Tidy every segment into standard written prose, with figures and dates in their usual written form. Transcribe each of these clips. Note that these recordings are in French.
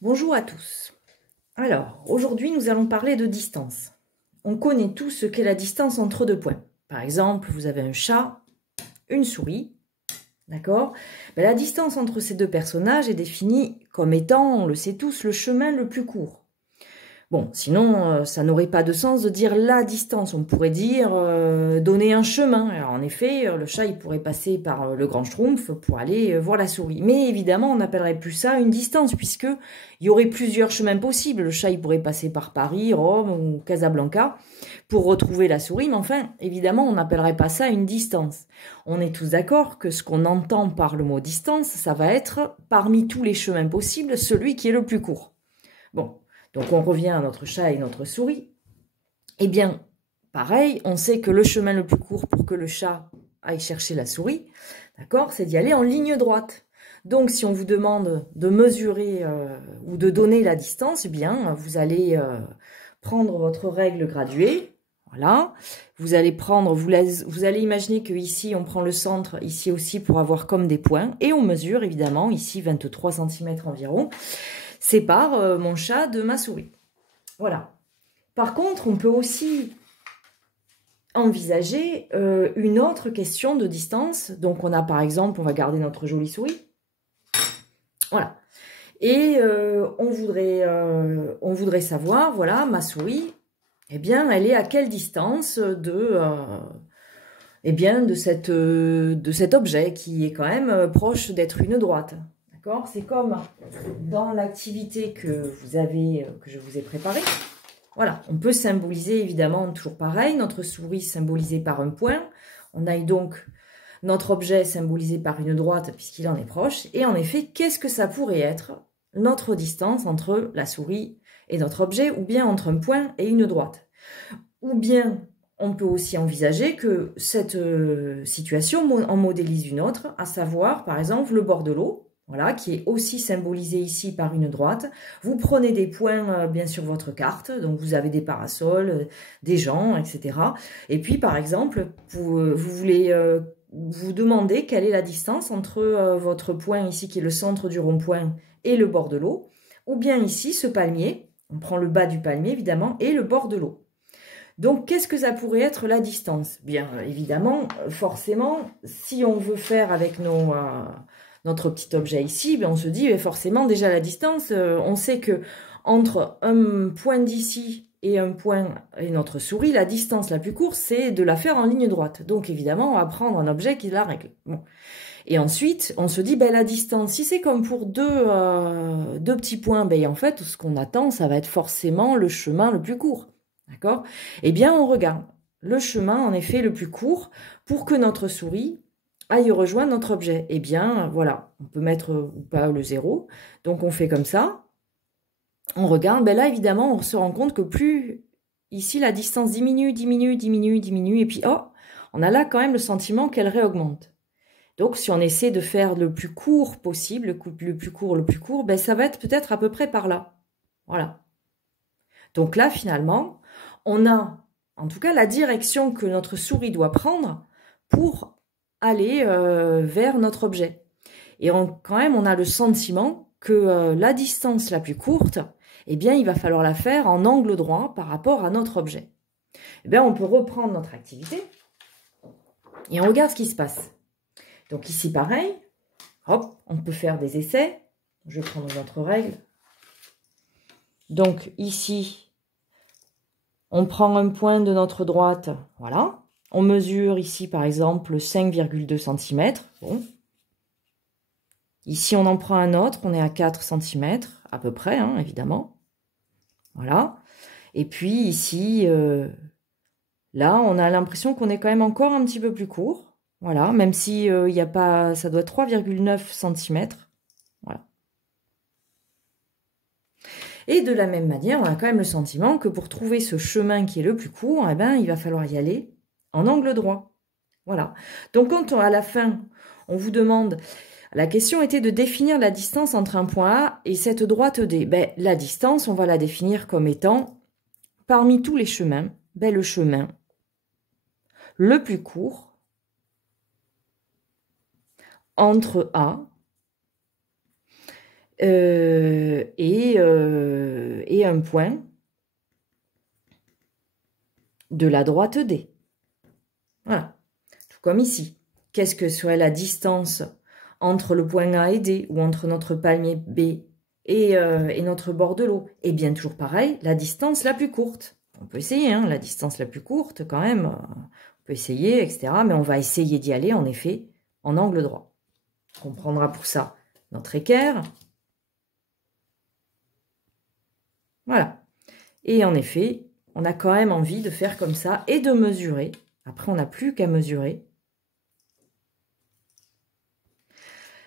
Bonjour à tous. Alors, aujourd'hui, nous allons parler de distance. On connaît tous ce qu'est la distance entre deux points. Par exemple, vous avez un chat, une souris, d'accord? La distance entre ces deux personnages est définie comme étant, on le sait tous, le chemin le plus court. Bon, sinon, ça n'aurait pas de sens de dire la distance. On pourrait dire donner un chemin. Alors, en effet, le chat, il pourrait passer par le Grand Schtroumpf pour aller voir la souris. Mais évidemment, on n'appellerait plus ça une distance, puisque il y aurait plusieurs chemins possibles. Le chat, il pourrait passer par Paris, Rome ou Casablanca pour retrouver la souris. Mais enfin, évidemment, on n'appellerait pas ça une distance. On est tous d'accord que ce qu'on entend par le mot distance, ça va être, parmi tous les chemins possibles, celui qui est le plus court. Bon. Donc on revient à notre chat et notre souris. Eh bien, pareil, on sait que le chemin le plus court pour que le chat aille chercher la souris, d'accord, c'est d'y aller en ligne droite. Donc si on vous demande de mesurer ou de donner la distance, eh bien, vous allez prendre votre règle graduée. Voilà, vous allez imaginer que ici on prend le centre, ici aussi pour avoir comme des points, et on mesure évidemment, ici 23 cm environ, sépare mon chat de ma souris. Voilà. Par contre, on peut aussi envisager une autre question de distance. Donc on a par exemple, on va garder notre jolie souris. Voilà. Et on voudrait savoir, voilà, ma souris, eh bien, elle est à quelle distance de cet objet qui est quand même proche d'être une droite. D'accord? C'est comme dans l'activité que je vous ai préparée. Voilà, on peut symboliser évidemment toujours pareil, notre souris symbolisée par un point. On a donc notre objet symbolisé par une droite puisqu'il en est proche. Et en effet, qu'est-ce que ça pourrait être notre distance entre la souris et notre objet, ou bien entre un point et une droite? Ou bien on peut aussi envisager que cette situation en modélise une autre, à savoir par exemple le bord de l'eau. Voilà, qui est aussi symbolisé ici par une droite. Vous prenez des points bien sur votre carte, donc vous avez des parasols, des gens, etc. Et puis par exemple, vous voulez vous demander quelle est la distance entre votre point ici, qui est le centre du rond-point, et le bord de l'eau. Ou bien ici, ce palmier, on prend le bas du palmier évidemment, et le bord de l'eau. Donc, qu'est-ce que ça pourrait être la distance? Bien, évidemment, forcément, si on veut faire avec notre petit objet ici, ben on se dit forcément déjà la distance, on sait que entre un point d'ici et un point et notre souris, la distance la plus courte, c'est de la faire en ligne droite. Donc évidemment, on va prendre un objet qui la règle. Bon. Et ensuite, on se dit, ben, la distance, si c'est comme pour deux petits points, ben, en fait, ce qu'on attend, ça va être forcément le chemin le plus court. D'accord? Eh bien, on regarde le chemin, en effet, le plus court pour que notre souris aille rejoindre notre objet. Eh bien, voilà, on peut mettre ou pas le 0. Donc, on fait comme ça. On regarde. Ben là, évidemment, on se rend compte que plus ici, la distance diminue, diminue, diminue, diminue. Et puis, oh, on a là quand même le sentiment qu'elle réaugmente. Donc, si on essaie de faire le plus court possible, le plus court, ben, ça va être peut-être à peu près par là. Voilà. Donc là, finalement, on a en tout cas la direction que notre souris doit prendre pour aller vers notre objet. Et quand même, on a le sentiment que la distance la plus courte, eh bien, il va falloir la faire en angle droit par rapport à notre objet. Eh bien, on peut reprendre notre activité et on regarde ce qui se passe. Donc ici, pareil, hop, on peut faire des essais. Je vais prendre notre règle. Donc ici, on prend un point de notre droite, voilà. On mesure ici, par exemple, 5,2 cm. Bon. Ici, on en prend un autre, on est à 4 cm, à peu près, hein, évidemment. Voilà. Et puis ici, là, on a l'impression qu'on est quand même encore un petit peu plus court. Voilà, même si il y a pas, ça doit être 3,9 cm. Voilà. Et de la même manière, on a quand même le sentiment que pour trouver ce chemin qui est le plus court, eh ben, il va falloir y aller en angle droit. Voilà. Donc, quand à la fin, on vous demande, la question était de définir la distance entre un point A et cette droite D. Ben, la distance, on va la définir comme étant, parmi tous les chemins, ben, le chemin le plus court entre A et un point de la droite D. Voilà, tout comme ici. Qu'est-ce que serait la distance entre le point A et D, ou entre notre palmier B et notre bord de l'eau? Eh bien, toujours pareil, la distance la plus courte. On peut essayer, hein, la distance la plus courte, quand même. On peut essayer, etc. Mais on va essayer d'y aller, en effet, en angle droit. On prendra pour ça notre équerre. Voilà. Et en effet, on a quand même envie de faire comme ça et de mesurer. Après, on n'a plus qu'à mesurer.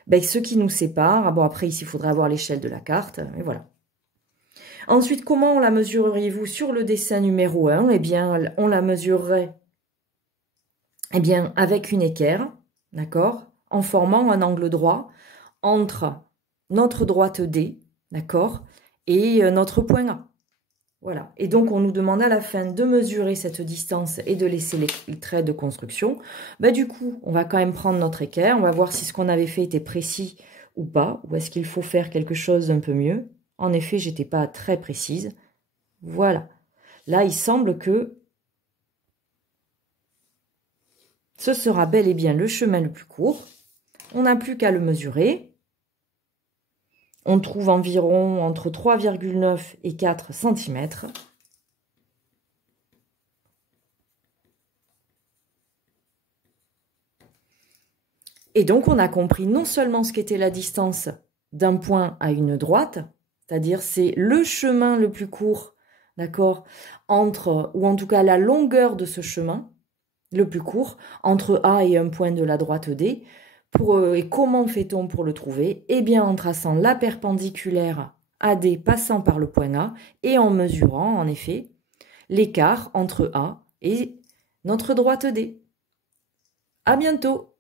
Ben, ce qui nous sépare. Ah bon, après, ici, il faudrait avoir l'échelle de la carte. Et voilà. Ensuite, comment la mesureriez-vous sur le dessin numéro 1? Eh bien, on la mesurerait avec une équerre, d'accord, en formant un angle droit entre notre droite D, d'accord, et notre point A. Voilà. Et donc, on nous demande à la fin de mesurer cette distance et de laisser les traits de construction. Ben, du coup, on va quand même prendre notre équerre. On va voir si ce qu'on avait fait était précis ou pas. Ou est-ce qu'il faut faire quelque chose d'un peu mieux. En effet, j'étais pas très précise. Voilà. Là, il semble que ce sera bel et bien le chemin le plus court. On n'a plus qu'à le mesurer. On trouve environ entre 3,9 et 4 cm. Et donc, on a compris non seulement ce qu'était la distance d'un point à une droite, c'est-à-dire c'est le chemin le plus court, d'accord, entre, ou en tout cas la longueur de ce chemin, le plus court, entre A et un point de la droite D. Et comment fait-on pour le trouver? Eh bien, en traçant la perpendiculaire AD passant par le point A et en mesurant, en effet, l'écart entre A et notre droite D. À bientôt!